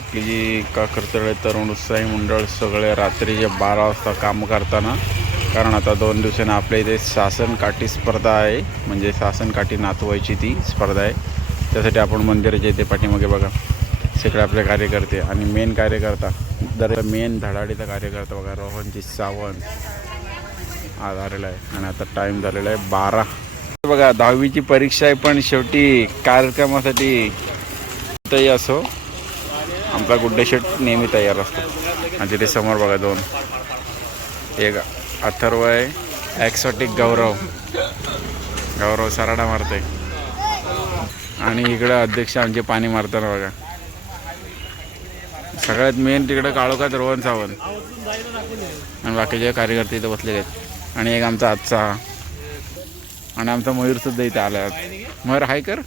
आपली जी काकरतळे तरुण उत्साही मंडळ सगळे रात्रीचे 12 वाजता काम करताना, कारण आता 2 दिवसांनी आपल्या इथे शासन काठी स्पर्धा आहे, म्हणजे शासन काठी नाचवायची ती स्पर्धा आहे. त्यासाठी आपण मंदिराच्या इथे पाठीमागे बघा सगळे आपले कार्यकर्ते आणि मेन कार्यकर्ता मेन धडाडीचा कार्यकर्ता बघा रोहनजी सावंत आज आलेला आहे. आणि आता टाईम झालेला आहे 12 बघा. 10वीची परीक्षा आहे, पण शेवटी कार्यक्रमासाठी तयारी असो आमचा गुड्डे शेट नेहमी तयार असतो. आणि तिथे समोर बघा 2 एक अथर्व आहे, एक्सॉटिक गौरव सराडा मारतोय आणि इकडं अध्यक्ष आमचे पाणी मारताना बघा. सगळ्यात मेन तिकडं काळोखात रोहन सावंत आणि बाकीचे कार्यकर्ते इथं बसले आहेत. आणि एक आमचा आजचा आणि आमचा मयूरसुद्धा इथे आला आहे. मयूर हाय कर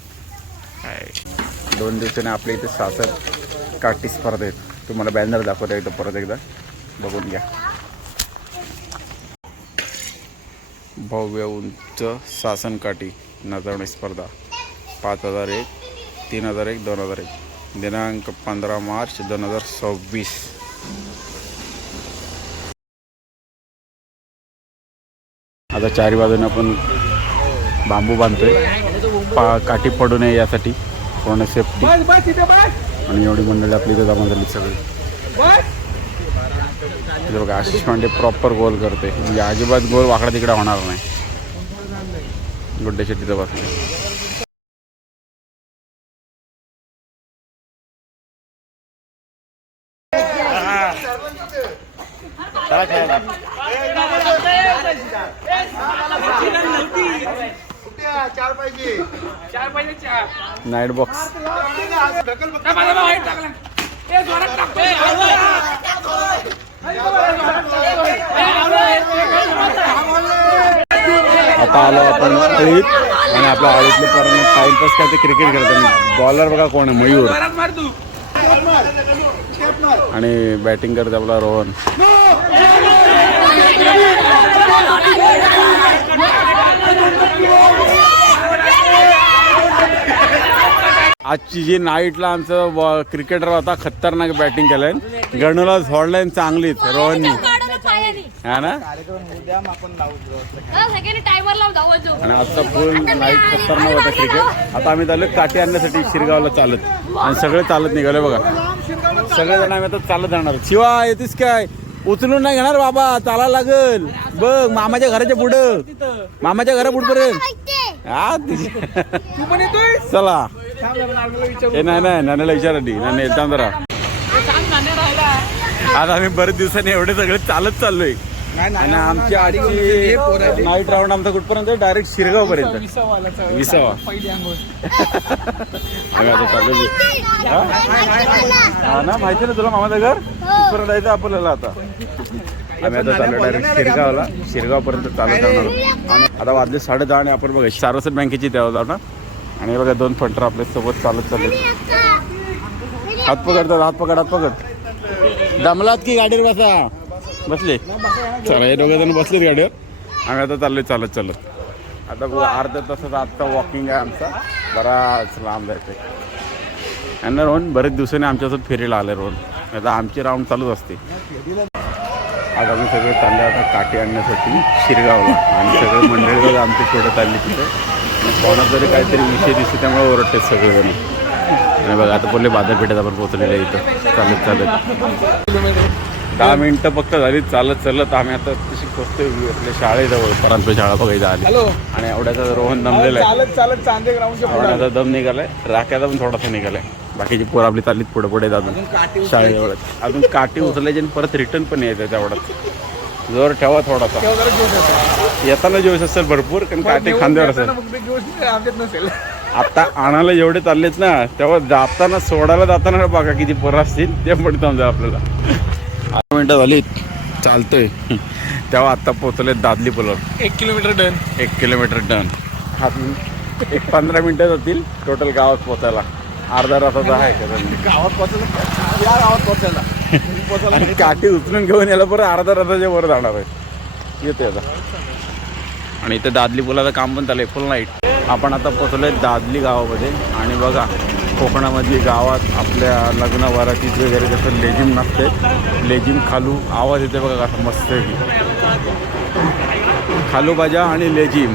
हाय. 2 दिवसांनी आपल्या इथे शासन काठी स्पर्धा आहेत. तुम्हाला बॅनर दाखवता एकदा परत एकदा बघून घ्या. भव्य उंच शासन काठी नाचवणी स्पर्धा 5001, 3001, 2001 दिनांक 15 मार्च 2026. आता 4 बाजूने आपण बांबू बांधतोय काठी पडू नये यासाठी, पूर्ण सेफ्टी. आणि एवढी मंडळी आपली इथे जमा झाली सगळी. बघा आशिष पांडे प्रॉपर गोल करते, म्हणजे अजिबात गोल वाकडा तिकडे होणार नाही. गुड्डे शेट्टीचं बसले. नाईट बॉक्स आता आलो आपण क्लिप. आणि आपल्या आळीतले पर्यंत टाइमपास काय ते क्रिकेट खेळतात. बॉलर बघा कोण आहे, मयूर. आणि बॅटिंग करते आपला रोहन. आजची जी नाईटला आमचं क्रिकेटर होता खतरनाक बॅटिंग केलंय. गणूला सोडलाय चांगलीच रोहननी, हा ना. आणि आता फुल नाईट खतरनाक होता क्रिकेट. आता आम्ही चाललो काठी आणण्यासाठी शिरगावला चालत, आणि सगळे चालत निघाले बघा. सगळेजण आम्ही आता चालत जाणार. शिवा येतेस काय? उचलून नाही घेणार बाबा, चालायला लागल बघ. मामाच्या घराच्या पुढं, मामाच्या घरा पुढपर्यंत. हा चला. हे नाही नाण्याला विचारा ती नाणे जरा. आज आम्ही बरेच दिवसांनी एवढे सगळे चालत चाललोय. आणि आमची आजची नाईट राऊंड आमचा कुठपर्यंत डायरेक्ट शिरगाव पर्यंत. 20वा आम्ही आता चाललो. हा ना, माहिती ना तुला मामाचं घर कुठपर्यंत जायचं आपल्याला. आता आम्ही आता चाललो डायरेक्ट शिरगावपर्यंत चालत जाणार. आणि आता वाजले 10:30 आणि आपण बघा सारस्वत बँकेची तेव्हा ना. आणि बघा 2 फंटर आपल्या सोबत चालत चालले. हात पकड. दमलात की गाडीवर बसा. बसले चला, हे 2 जण बसलेत गाडीवर. आम्ही आता चाललोय चालत. आता अर्ध्या तासाचा आजचा वॉकिंग आहे आमचा. बराच लांब जायचं. यांना रोहन बरेच दिवसांनी आमच्यासोबत फेरीला आले. रोहन आता आमची राऊंड चालूच असते. आज आम्ही सगळे चालले आता काठी आणण्यासाठी शिरगावला. आणि सगळे मंडळी बघा आमची पुढे चालली तिथे. कोणाचा तरी काहीतरी विषय दिसतो त्यामुळे ओरडते सगळेजण. आणि बघा आता पहिले बाजारपेठेत आपण पोहोचलेलं आहे इथं चालत. 10 मिनिटं फक्त झाली चालत. आम्ही आता तशी पोहोचतोय आपल्या शाळेजवळ. परांजपे शाळा बघायला आली. आणि एवढ्याचा रोहन दमलेला आहे. आता दम निघालाय. राख्याचा पण थोडासा निघालाय. बाकीची पोरं आपली चाललीत पुढे अजून शाळेजवळ. अजून काठी उचलायची आणि परत रिटर्न पण यायचं. तेवढाच जोर ठेवा थोडासा. येताना जोश असेल भरपूर, कारण काठी खांद्यावर असेल. आता आणायला जेवढे चाललेत ना, तेव्हा जाताना सोडायला जाताना बघा किती पोरं असतील ते पण समजा आपल्याला. 8 मिनिटं झाली चालतोय तेव्हा आता पोहोचले दादली पुलावर. 1 किलोमीटर डन. एक 15 मिनिटं जातील टोटल गावात पोचायला. अर्धा तासाचा आहे गावात पोचायला. आणि काठी उचलून घेऊन यायला बरं अर्धा तासाच्या वर जाणार आहे. येते आता. आणि इथे दादली पुलाचं काम पण चालू आहे फुल नाईट. आपण आता पोचलोय दादली गावामध्ये. आणि बघा कोकणामध्ये गावात आपल्या लग्न वरातीत वगैरे जसं लेझिम नसते, लेझिम खालू आवाज येते बघा कसा मस्त आहे. खालू बाजा आणि लेझिम.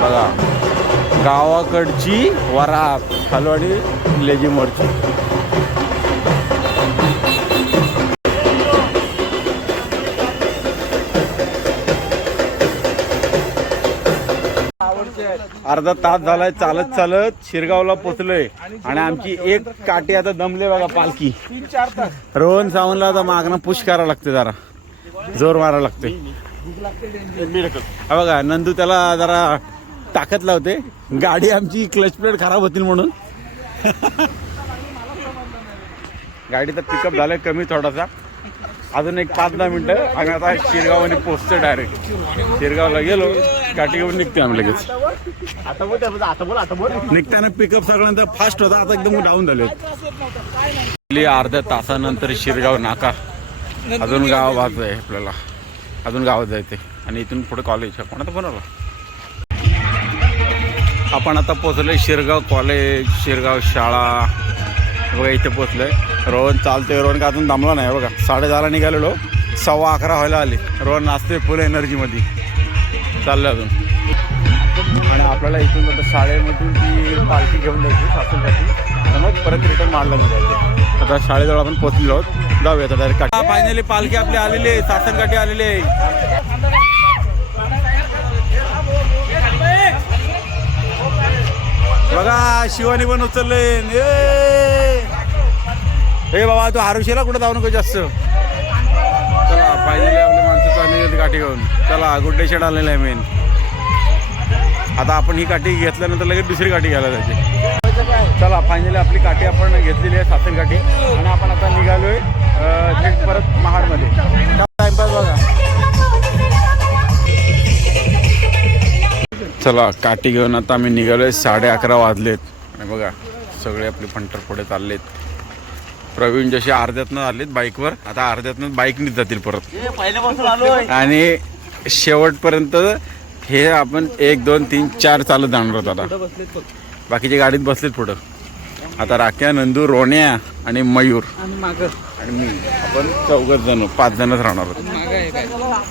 बघा गावाकडची वरात खालू आणि लेझिमवरची. अर्धा तास झालाय चालत चालत शिरगावला पोचलोय आणि आमची एक काठी आता दमले बघा पालखी. 3-4 तास. रोहन सावंतला आता मागणं पुश करावं लागते, जरा जोर मारावं लागते. हा बघा नंदू त्याला जरा ताकद लावते. गाडी आमची क्लच प्लेट खराब होतील म्हणून. गाडीचा पिकअप झालाय कमी थोडासा. अजून एक 5-10 मिनिटं आम्ही आता शिरगावमध्ये पोचतो. डायरेक्ट शिरगावला गेलो काठी घेऊन निघते आम्ही लगेच. आता बोल. निघताना पिकअप सगळ्यांचा फास्ट होता, आता एकदम डाऊन झाले. अर्ध्या तासानंतर शिरगाव नाका. अजून गाव वाजत आहे आपल्याला, अजून गावात जायचे आणि इथून पुढे कॉलेज. कोणाचा फोन आला? आपण आता पोचलोय शिरगाव कॉलेज, शिरगाव शाळा बघा इथे पोचलोय. रोहन चालतोय, रोहन का अजून दमला नाही बघा. 10:30 निघालेलो, 11:15 व्हायला आले. रोहन नाचते फुल एनर्जीमध्ये चाललं अजून. आणि आपल्याला इथून आता शाळेमधून ती पालखी घेऊन जायची सासूसाठी आणि मग परत रिटर्न मारला जायचं. आता शाळेजवळ आपण पोचलेलो आहोत, जाऊया आता डायरेक्ट. फायनली पालखी आपली आलेली आहे, सासनकाठी आलेली आहे. बघा शिवानी पण उचलले. हे बाबा तू हारुशेला कुठं जाऊ नको जास्त. चला फायनली आपल्या माणसं चालली काठी घेऊन. चला गुड्डे शेड आलेलं आहे मेन. आता आपण ही काठी घेतल्यानंतर लगेच दुसरी काठी घ्यायला जायची. चला फायनली आपली काठी आपण घेतलेली आहे सासन काठी आणि आपण आता निघालोय थेट परत महाडमध्ये. टाइमपास बघा. चला काठी घेऊन आता आम्ही निघालोय. 11:30 वाजलेत आणि बघा सगळे आपले फंटर पुढे चाललेत. प्रवीण जसे अर्ध्यातनं आलेत बाईकवर, आता अर्ध्यातनं बाईकनीच जातील परत. आणि शेवटपर्यंत हे आपण 1, 2, 3, 4 चालत जाणार होत. आता बाकीचे गाडीत बसलेत पुढं. आता राख्या, नंदू, रोण्या आणि मयूर आणि मी, आपण 4 जण 5 जणच राहणार आहोत.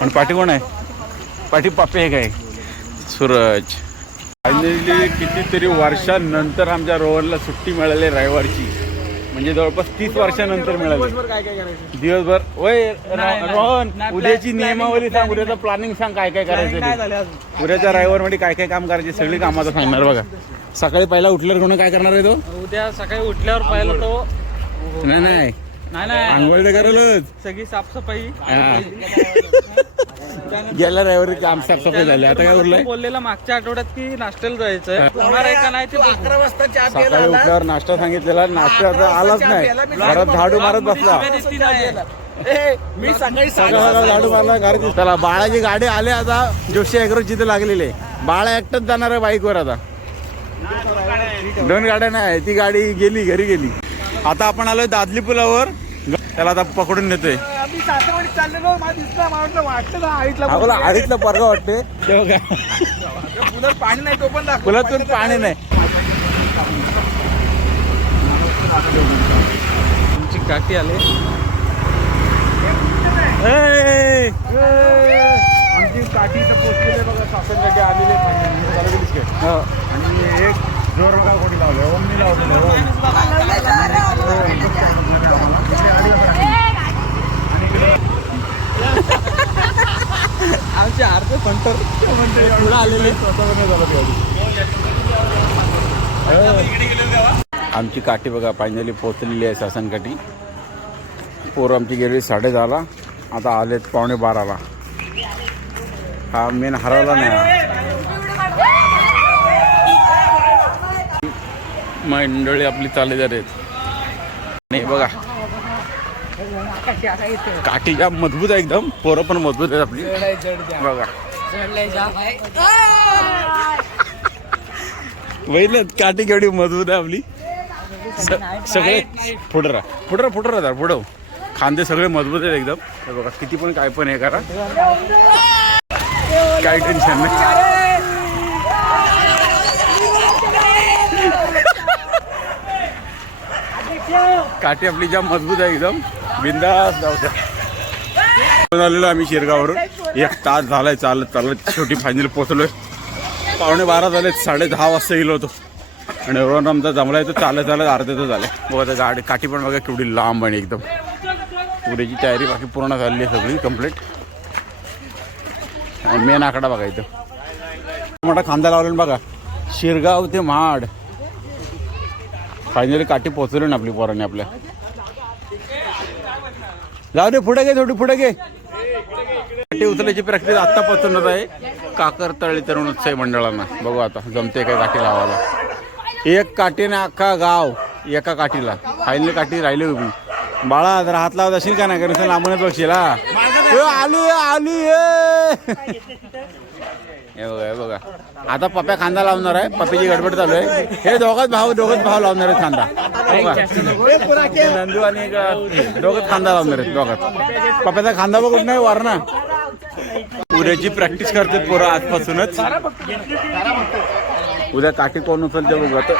आणि पाठी कोण आहे? पाठी पापे हे काय सूरज. फायनली कितीतरी वर्षांनंतर आमच्या रोहनला सुट्टी मिळाली रविवारची. म्हणजे जवळपास 30 वर्षानंतर मिळाली दिवसभर. वय रोहन उद्याची नियमावली सांग, उद्याचं प्लॅनिंग सांग काय काय करायचं. उद्याच्या रविवारमध्ये काय काय काम करायचे सगळी कामं आता सांगणार बघा. सकाळी पहिला उठल्यावर कोण काय करणार आहे तो? उद्या सकाळी उठल्यावर पहिला तो नाही आंघोळ तर करायलाच, सगळी साफसफाई. गेल्या रविवारी काम साफसफाई झाली. आता काय उरलंय? बोललेला मागच्या आठवड्यात की नाश्त्याला जायचंय, होणार आहे का नाही ते 11 वाजता चहा सकाळी उठल्यावर नाश्ता सांगितलेला, नाश्ता आता आलाच नाही. घरात झाडू मारत बसला. मी सकाळी सगळं झाडू मारला घरात. त्याला बाळाची गाडी आली आता. जोशी ॲग्रो जिथे लागलेली आहे. बाळा एकटाच जाणार आहे बाईकवर. आता 2 गाड्या नाही, ती गाडी गेली घरी गेली. आता आपण आलोय दादली पुलावर. त्याला आता पकडून नेतोय. आम्ही सासरवाडीत चाललेलो, मला दिसला, मला वाटलं ना आईतला पोरगा वाटते. पुलात पाणी नाही, तो पण दाखव. पुलातून पाणी नाही. तुमची काठी आले. आमची काठी इथं पोचलेली बघा. सासन काठी आलेली आहे आणि एक जोरगा कोणी लावलं, ओमनी लावलेलं. आमचे अर्धे फंटर पुढे आलेले. आमची काठी बघा फायनली पोचलेली आहे सासन काठी. पोरं आमची गेली 10:30. आता आलेत 11:45. हा मेन हरवला नाही. मंडळी आपली चालली जात नाही बघा. काठी जाम मजबूत आहे एकदम. पोरं पण मजबूत आहेत आपली बघा. बघितलं काठी केवढी मजबूत आहे आपली. सगळे पुढं राहा पुढं. खांदे सगळे मजबूत आहेत एकदम. हे बघा किती पण काय पण हे करा, काही टेन्शन नाही. काठी आपली जाम मजबूत आहे एकदम बिंदास जाऊ आलेलो आम्ही शिरगावरून 1 तास झालाय चालत शेवटी फायनल पोहोचलोय 11:15 झाले 10:30 वाजता गेलो होतो आणि रोहन आमचा जमलाय तो चालत अर्धे तर झाले बघा गाडी काठी पण बघा केवढी लांब आणि एकदम पुढेची तयारी बाकी पूर्ण झालेली आहे सगळी कंप्लीट आणि मेन आकडा बघा इथं मोठा खांदा लावलेला बघा शिरगाव ते महाड फायनली काठी पोहोचवली ना आपली पोरांनी आपल्या जाऊ दे पुढे घे थोडी पुढे घे काठी उचलायची प्रॅक्टिस आत्तापासूनच आहे काकरतळी तरुण उत्साही मंडळांना बघू आता जमते काय काठी लावायला एक काठीने अख्खा गाव एका काठीला फायनली काठी राहिली उभी बाळा जरा हात लावत असेल का नाही कारण लांबूनच बघशील आलू हे बघा आता पप्प्या खांदा लावणार आहे पप्पीची गडबड चालू आहे हे दोघच भाऊ लावणार आहेत खांदा नंदू आणि दोघच खांदा लावणार आहेत दोघात पप्प्याचा खांदा बघ नाही वर ना उद्याची प्रॅक्टिस करतात पोरं आजपासूनच उद्या काठी कोण उचलते बघू आता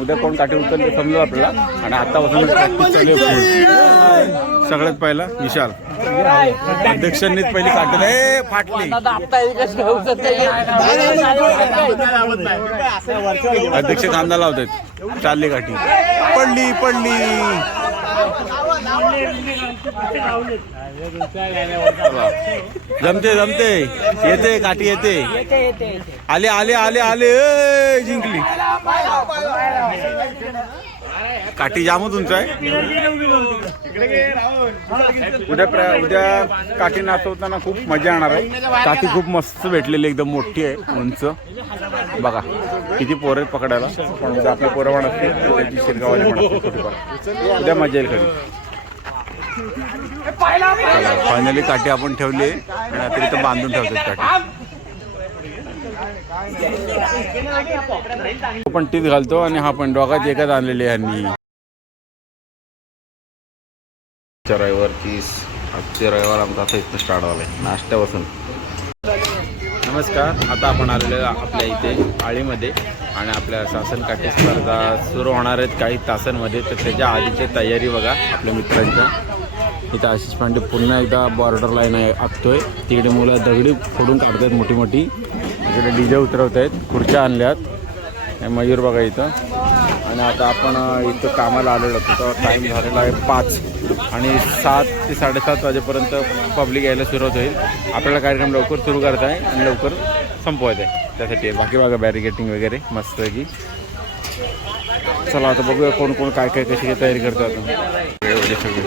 उद्या कोण काठी उचलते समजा आपल्याला आणि आतापासून प्रॅक्टिस चालू आहे सगळ्यात पहिला विशाल अध्यक्षांनीच पहिली काठी फाटली अध्यक्ष खांदा लावतात चालली काठी पडली जमते येते काठी येते आले जिंकली काठी जामच उंच आहे उद्या काठी नाचवताना खूप मजा येणार आहे काठी खूप मस्त भेटलेली एकदम मोठी आहे उंच बघा किती पोरं पकडायला पण उद्या आपली पोरं पण असतील त्याची शिरगावाली पण असतील थोडीफार उद्या मजा येईल खरी फायनली काठी आपण ठेवली आणि आता इथं बांधून ठेवतात काठी तो पण तीच घालतो आणि हा पण दोघांची एकच आणलेली आहे यांनी रविवार 30 आजचे रविवार आमचा आता इथं स्टार्ट झालाय नाश्त्यापासून नमस्कार आता आपण आलेलो आपल्या इथे आळीमध्ये आणि आपल्या शासन काठी स्पर्धा सुरू होणार आहेत काही तासांमध्ये तर त्याच्या आधीची तयारी बघा आपल्या मित्रांच्या इथं आशिष पांडे पुन्हा एकदा बॉर्डर लाईन आखतोय तिकडे मुलं दगडी फोडून काढतात मोठी इकडे डीजे उतरवत आहेत खुर्च्या आणल्यात मयूर बघा इथं आणि आता आपण इथं कामाला आलेलो होतो तर टाईम झालेला आहे 5 आणि 7 ते 7:30 वाजेपर्यंत पब्लिक यायला सुरुवात होईल आपल्याला कार्यक्रम लवकर सुरू करत आहे आणि लवकर संपवायचं आहे त्यासाठी बाकी बघा बॅरिकेटिंग वगैरे मस्त आहे की चला आता बघूया कोण कोण काय कशी काय तयारी करतात सगळे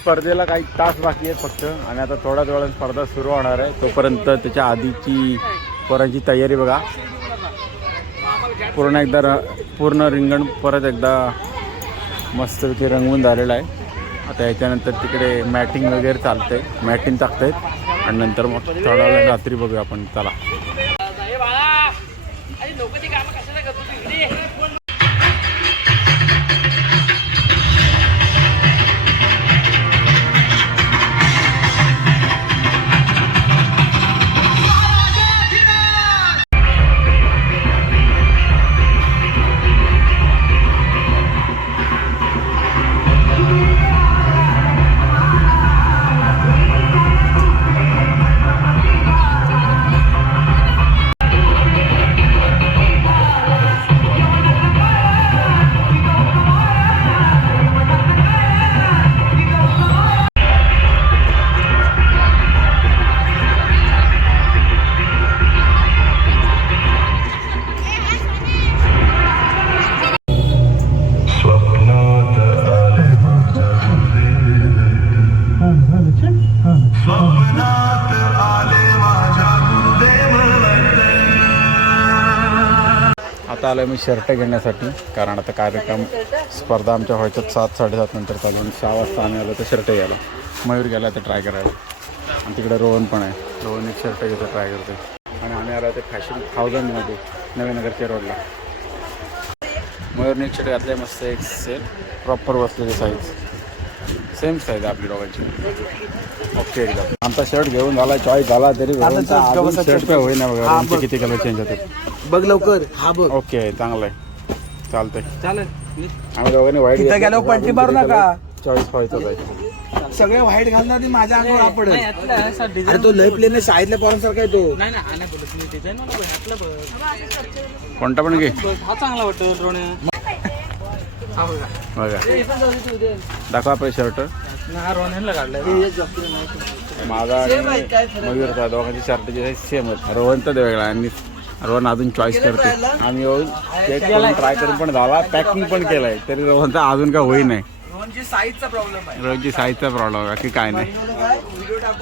स्पर्धेला काही तास बाकी आहेत फक्त आणि आता थोड्याच वेळात स्पर्धा सुरू होणार आहे तोपर्यंत त्याच्या आधीची पोरांची तयारी बघा पूर्ण रिंगण परत एकदा मस्तपैकी रंगवून झालेलं आहे आता याच्यानंतर तिकडे मॅटिंग वगैरे चालतंय मॅटिंग टाकतायत आणि नंतर मग थोडा वेळ रात्री बघूया आपण चला आता आलो मी शर्ट घेण्यासाठी कारण आता कार्यक्रम स्पर्धा आमच्या व्हायच्यात 7-7:30 नंतर चालू आणि 6 वाजता आम्ही आलो तर शर्ट घ्यायला मयूर गेला तर ट्राय करायला आणि तिकडे रोहन पण आहे रोहन एक शर्ट घेतो ट्राय करतो आणि आम्ही आलो ते फॅशन 1000मध्ये नवीनगरच्या रोडला मयूरने एक शर्ट घातलं आहे मस्त एक सेल प्रॉपर बसलेली साईज सेम साईज आहे आपली दोघांची. ओके एकदम. आमचा शर्ट घेऊन झाला, चॉईस झाला तरी शर्ट काय होईना बघा. आमचे किती कलर चेंज होतात बघ लवकर. हा बघ. ओके चांगलं आहे, चालतंय. चालेल. आम्ही दोघांनी व्हाईट तिथं गेल्यावर पलटी मारू नका. चॉईस व्हायचं आहे. सगळे व्हाईट घालणार ती माझ्या अंगावर आपडेल. नाही, यातला असा अरे डिझाईन तो लय प्लेन शाळेतल्या पोरांसारखा आहे तो. नाही ना, हा नाही बोलत मी. डिझाईन मला बघ, यातला बघ. कोणता पण घे हा चांगला वाटतो ड्रोन. बघा. दाखवा आपले शर्ट. हा रोहनला काढलाय. माझा आणि मयूरचा दोघांची शर्टची साईज सेम आहे. रोहन तर वेगळा आणि रोहन अजून चॉईस करते. आम्ही येऊन चेक करून ट्राय करून पण झाला, पॅकिंग पण केलंय तरी रोहनचा अजून काय होई नाही. रोहनची साईजचा प्रॉब्लेम आहे. रोहनची साईजचा प्रॉब्लेम आहे, बाकी काय नाही.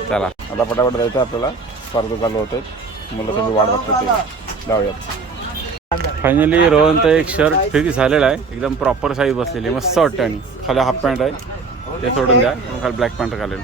चला आता पटापट जायचं आपल्याला. स्पर्धा चालू होत आहेत, मुलं तुम्ही वाट बघतात ते जाऊयात. फायनली रोहनचं एक शर्ट फिक्स झालेलं आहे, एकदम प्रॉपर साईज बसलेली आहे, मस्त वाटतं. आणि खाली हाफ पॅन्ट आहे ते सोडून द्या, मग खाली ब्लॅक पॅन्ट घालेल.